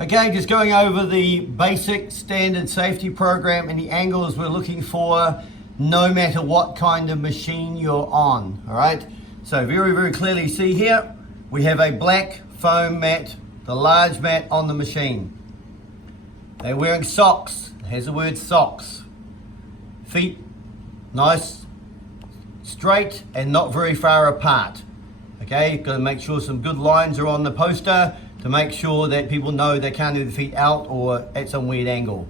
Okay, just going over the basic standard safety program and the angles we're looking for no matter what kind of machine you're on, all right? So very clearly see here, we have a black foam mat, the large mat on the machine. They're wearing socks, it has the word socks. Feet nice, straight and not very far apart. Okay, got to make sure some good lines are on the poster to make sure that people know they can't have their feet out or at some weird angle.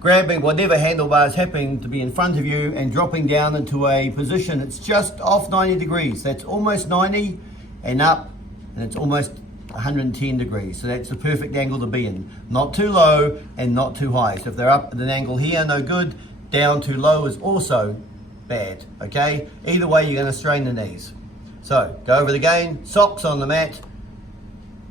Grabbing whatever handlebar is happening to be in front of you and dropping down into a position that's just off 90 degrees. That's almost 90 and up, and it's almost 110 degrees. So that's the perfect angle to be in. Not too low and not too high. So if they're up at an angle here, no good. Down too low is also bad, okay? Either way, you're gonna strain the knees. So go over it again, socks on the mat,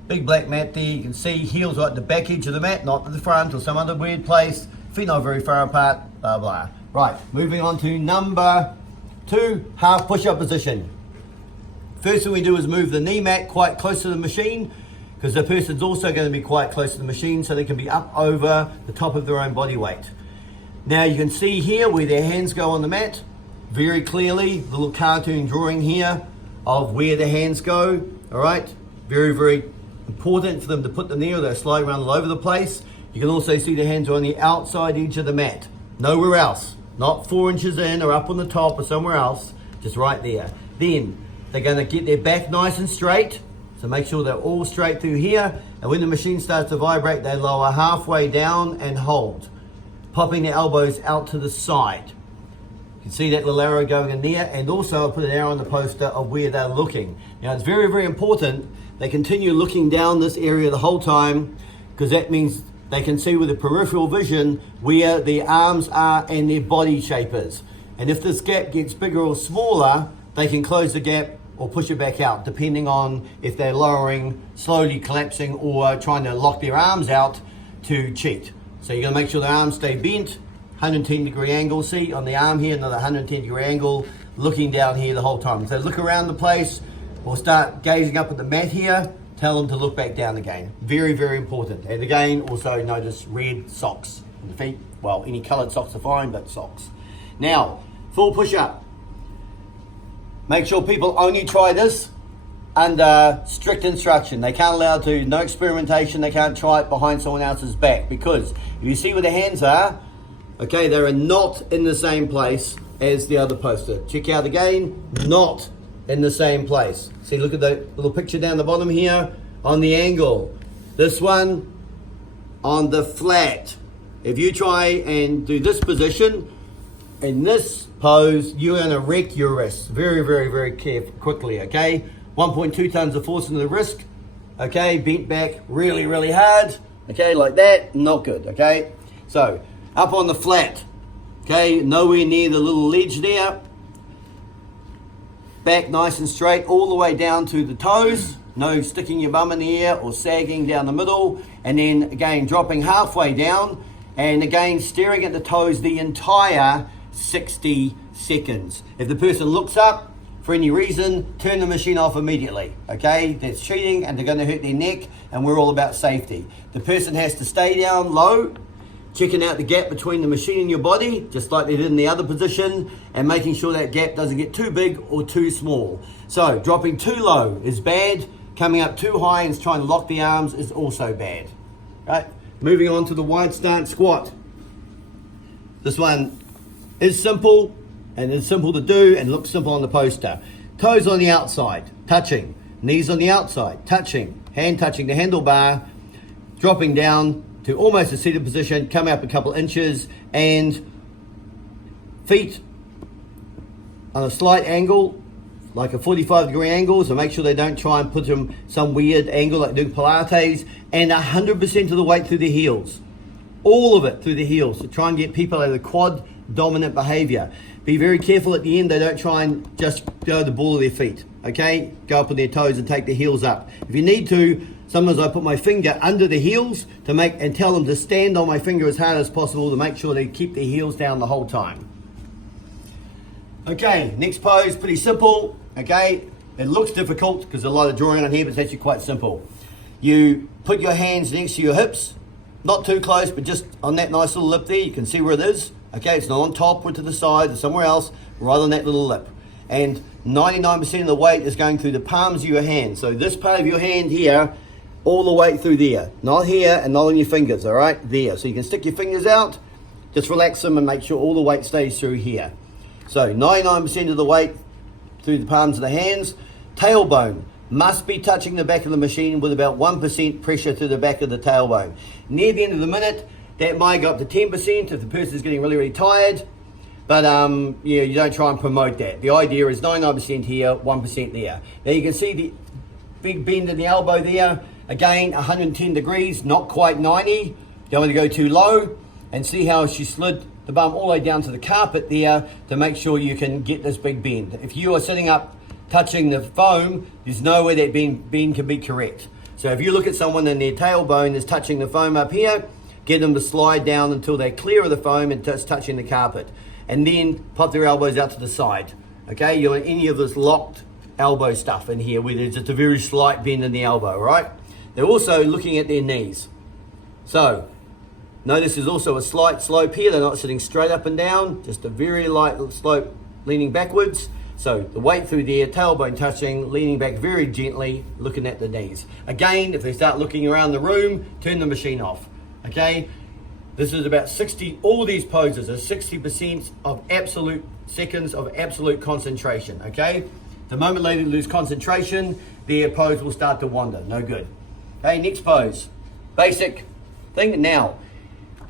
big black mat there, you can see heels right at the back edge of the mat, not at the front or some other weird place, feet not very far apart, blah, blah. Right, moving on to number 2, half push-up position. First thing we do is move the knee mat quite close to the machine, because the person's also going to be quite close to the machine so they can be up over the top of their own body weight. Now you can see here where their hands go on the mat, very clearly, the little cartoon drawing here of where the hands go, all right? Very important for them to put them there, they're sliding around all over the place. You can also see the hands are on the outside edge of the mat, nowhere else, not 4 inches in or up on the top or somewhere else, just right there. Then they're gonna get their back nice and straight, so make sure they're all straight through here, and when the machine starts to vibrate, they lower halfway down and hold, popping their elbows out to the side. You can see that little arrow going in there, and also I'll put an arrow on the poster of where they're looking. Now it's very important they continue looking down this area the whole time, because that means they can see with the peripheral vision where their arms are and their body shape is. And if this gap gets bigger or smaller, they can close the gap or push it back out, depending on if they're lowering, slowly collapsing, or trying to lock their arms out to cheat. So you're gonna make sure the arms stay bent, 110 degree angle, see on the arm here, another 110 degree angle, looking down here the whole time. So look around the place, or start gazing up at the mat here, tell them to look back down again. Very important. And again, also notice red socks on the feet. Well, any colored socks are fine, but socks. Now, full push up. Make sure people only try this under strict instruction. They can't allow to, no experimentation, they can't try it behind someone else's back, because if you see where the hands are, okay, they are not in the same place as the other poster. Check out again, not in the same place. See, look at the little picture down the bottom here on the angle. This one on the flat. If you try and do this position in this pose, you're gonna wreck your wrist very quickly, okay? 1.2 tons of force into the wrist, okay? Bent back really hard, okay, like that, not good, okay? So, up on the flat, okay, nowhere near the little ledge there. Back nice and straight all the way down to the toes, no sticking your bum in the air or sagging down the middle, and then again dropping halfway down, and again staring at the toes the entire 60 seconds. If the person looks up for any reason, turn the machine off immediately, okay? That's cheating and they're gonna hurt their neck, and we're all about safety. The person has to stay down low, checking out the gap between the machine and your body, just like they did in the other position, and making sure that gap doesn't get too big or too small. So dropping too low is bad, coming up too high and trying to lock the arms is also bad. Right? Moving on to the wide stance squat. This one is simple, and it's simple to do and looks simple on the poster. Toes on the outside, touching. Knees on the outside, touching. Hand touching the handlebar, dropping down to almost a seated position, come up a couple inches, and feet on a slight angle, like a 45 degree angle, so make sure they don't try and put them some weird angle like doing Pilates, and 100% of the weight through the heels. All of it through the heels, to try and get people out of the quad dominant behavior. Be very careful at the end, they don't try and just go the ball of their feet, okay? Go up on their toes and take the heels up. If you need to, sometimes I put my finger under the heels to make, and tell them to stand on my finger as hard as possible to make sure they keep their heels down the whole time. Okay, next pose, pretty simple, okay? It looks difficult because there's a lot of drawing on here, but it's actually quite simple. You put your hands next to your hips, not too close, but just on that nice little lip there. You can see where it is. Okay, it's not on top or to the side or somewhere else, right on that little lip. And 99% of the weight is going through the palms of your hand. So this part of your hand here, all the way through there. Not here and not on your fingers, all right? There. So you can stick your fingers out, just relax them and make sure all the weight stays through here. So 99% of the weight through the palms of the hands. Tailbone must be touching the back of the machine with about 1% pressure to the back of the tailbone. Near the end of the minute, that might go up to 10% if the person's getting really, really tired. But you don't try and promote that. The idea is 99% here, 1% there. Now you can see the big bend in the elbow there. Again, 110 degrees, not quite 90. Don't want to go too low. And see how she slid the bum all the way down to the carpet there to make sure you can get this big bend. If you are sitting up touching the foam, there's no way that bend can be correct. So if you look at someone and their tailbone is touching the foam up here, get them to slide down until they're clear of the foam and just touching the carpet. And then pop their elbows out to the side. Okay, you don't want any of this locked elbow stuff in here where there's just a very slight bend in the elbow, right? They're also looking at their knees. So notice there's also a slight slope here. They're not sitting straight up and down, just a very light slope leaning backwards. So the weight through there, tailbone touching, leaning back very gently, looking at the knees. Again, if they start looking around the room, turn the machine off. Okay, this is about 60, all these poses are 60% of absolute seconds of absolute concentration. Okay, the moment they lose concentration, their pose will start to wander, no good. Okay, next pose, basic thing. Now,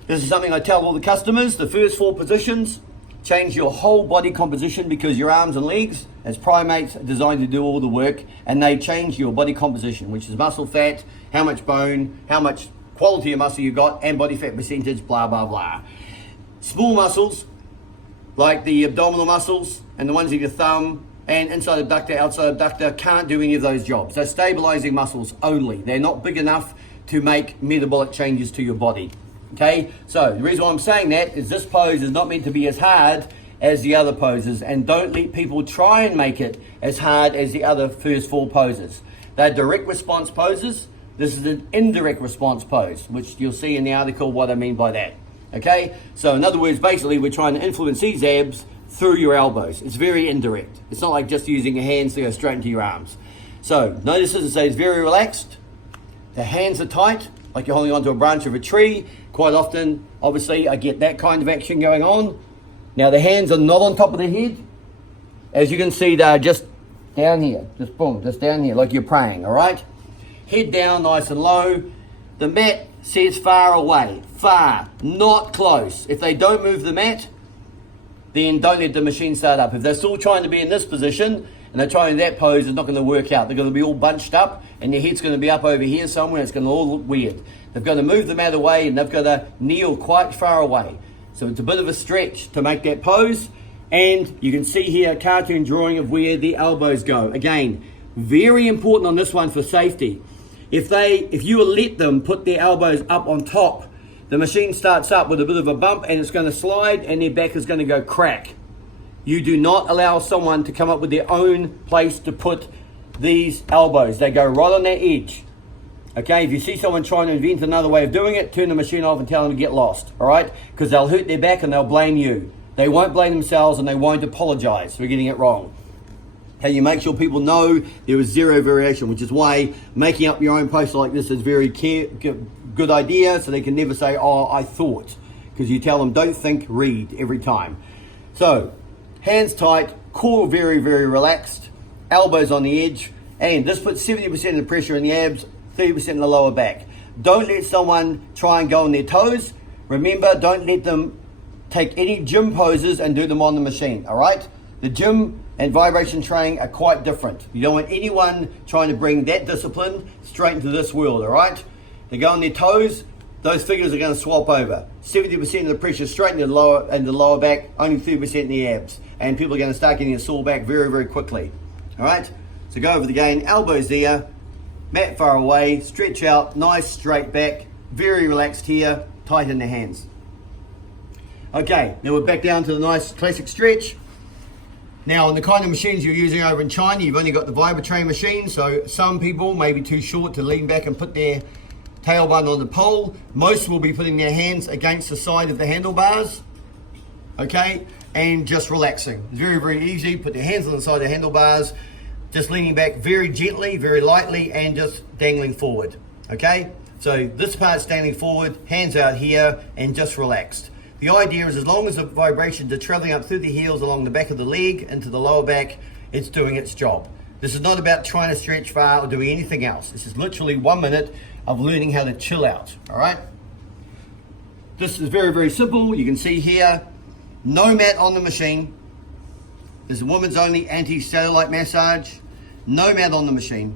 this is something I tell all the customers, the first 4 positions, change your whole body composition because your arms and legs, as primates, are designed to do all the work, and they change your body composition, which is muscle fat, how much bone, how much quality of muscle you got, and body fat percentage, blah, blah, blah. Small muscles, like the abdominal muscles and the ones in your thumb and inside abductor, outside abductor, can't do any of those jobs. They're stabilizing muscles only. They're not big enough to make metabolic changes to your body. Okay, so the reason why I'm saying that is this pose is not meant to be as hard as the other poses, and don't let people try and make it as hard as the other first 4 poses. They're direct response poses. This is an indirect response pose, which you'll see in the article what I mean by that. Okay, so in other words, basically we're trying to influence these abs through your elbows. It's very indirect. It's not like just using your hands to go straight into your arms. So notice as it says, very relaxed. The hands are tight, like you're holding onto a branch of a tree. Quite often, obviously, I get that kind of action going on. Now the hands are not on top of the head. As you can see, they're just down here, just boom, just down here, like you're praying, all right? Head down nice and low. The mat says far away, far, not close. If they don't move the mat, then don't let the machine start up. If they're still trying to be in this position and they're trying that pose, it's not going to work out. They're going to be all bunched up and their head's going to be up over here somewhere. It's going to all look weird. They've got to move the mat away and they've got to kneel quite far away. So it's a bit of a stretch to make that pose. And you can see here a cartoon drawing of where the elbows go. Again, very important on this one for safety. If you let them put their elbows up on top, the machine starts up with a bit of a bump and it's going to slide and their back is going to go crack. You do not allow someone to come up with their own place to put these elbows. They go right on that edge. Okay, if you see someone trying to invent another way of doing it, turn the machine off and tell them to get lost, all right? Because they'll hurt their back and they'll blame you. They won't blame themselves and they won't apologize for getting it wrong. Okay, you make sure people know there is zero variation, which is why making up your own poster like this is very good idea, so they can never say, oh, I thought. Because you tell them, don't think, read every time. So, hands tight, core very, very relaxed, elbows on the edge, and this puts 70% of the pressure in the abs, 30% in the lower back. Don't let someone try and go on their toes. Remember, don't let them take any gym poses and do them on the machine, all right? The gym and vibration training are quite different. You don't want anyone trying to bring that discipline straight into this world, all right? They go on their toes, those figures are going to swap over. 70% of the pressure straight into the lower back, only 30% in the abs. And people are going to start getting a sore back very, very quickly. All right? So go over the again, elbows there, mat far away, stretch out, nice straight back, very relaxed here, tight in the hands. Okay, now we're back down to the nice classic stretch. Now, on the kind of machines you're using over in China, you've only got the Vibratrain machine, so some people may be too short to lean back and put their tailbone on the pole. Most will be putting their hands against the side of the handlebars, okay, and just relaxing. It's very, very easy. Put their hands on the side of the handlebars, just leaning back very gently, very lightly, and just dangling forward, okay? So this part's standing forward, hands out here, and just relaxed. The idea is as long as the vibrations are traveling up through the heels along the back of the leg into the lower back, it's doing its job. This is not about trying to stretch far or doing anything else. This is literally 1 minute of learning how to chill out, all right? This is very, very simple. You can see here, no mat on the machine. There's a woman's only anti-cellulite massage. No mat on the machine.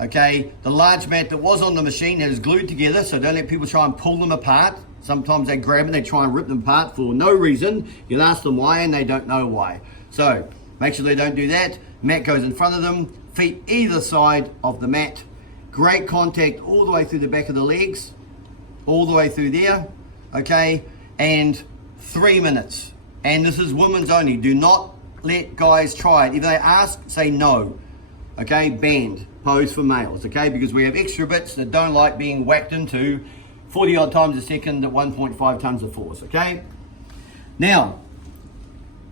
Okay, the large mat that was on the machine that is glued together, so don't let people try and pull them apart. Sometimes they grab and they try and rip them apart for no reason. You'll ask them why and they don't know why. So make sure they don't do that. Mat goes in front of them, feet either side of the mat. Great contact all the way through the back of the legs, all the way through there, okay? And 3 minutes. And this is women's only. Do not let guys try it. If they ask, say no, okay? Banned. Pose for males, okay? Because we have extra bits that don't like being whacked into 40 odd times a second at 1.5 tons of force, okay? Now,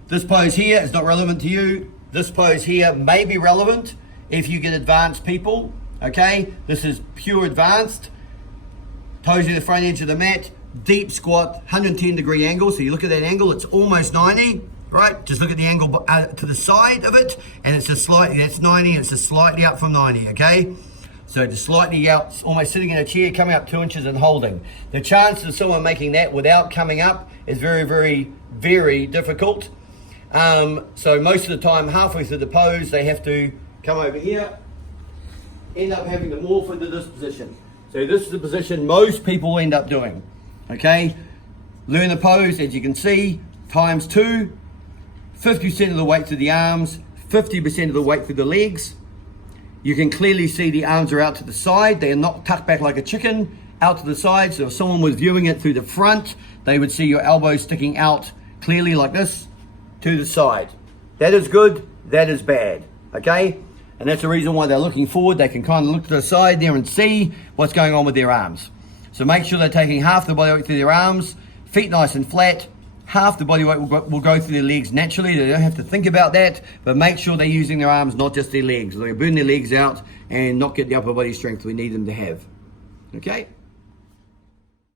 this pose here is not relevant to you. This pose here may be relevant if you get advanced people, okay? This is pure advanced. Toes to the front edge of the mat, deep squat, 110 degree angle. So you look at that angle, it's almost 90. Right, just look at the angle to the side of it, and it's just slightly, that's 90, and it's just slightly up from 90, okay? So just slightly out, almost sitting in a chair, coming up 2 inches and holding. The chance of someone making that without coming up is very, very, very difficult. So most of the time, halfway through the pose, they have to come over here, end up having to morph into this position. So this is the position most people end up doing, okay? Learn the pose, as you can see, times 2. 50% of the weight through the arms, 50% of the weight through the legs. You can clearly see the arms are out to the side. They are not tucked back like a chicken, out to the side. So if someone was viewing it through the front, they would see your elbows sticking out clearly like this to the side. That is good, that is bad, okay? And that's the reason why they're looking forward. They can kind of look to the side there and see what's going on with their arms. So make sure they're taking half the body weight through their arms, feet nice and flat. Half the body weight will go through their legs naturally. They don't have to think about that, but make sure they're using their arms, not just their legs. They'll burn their legs out and not get the upper body strength we need them to have. Okay?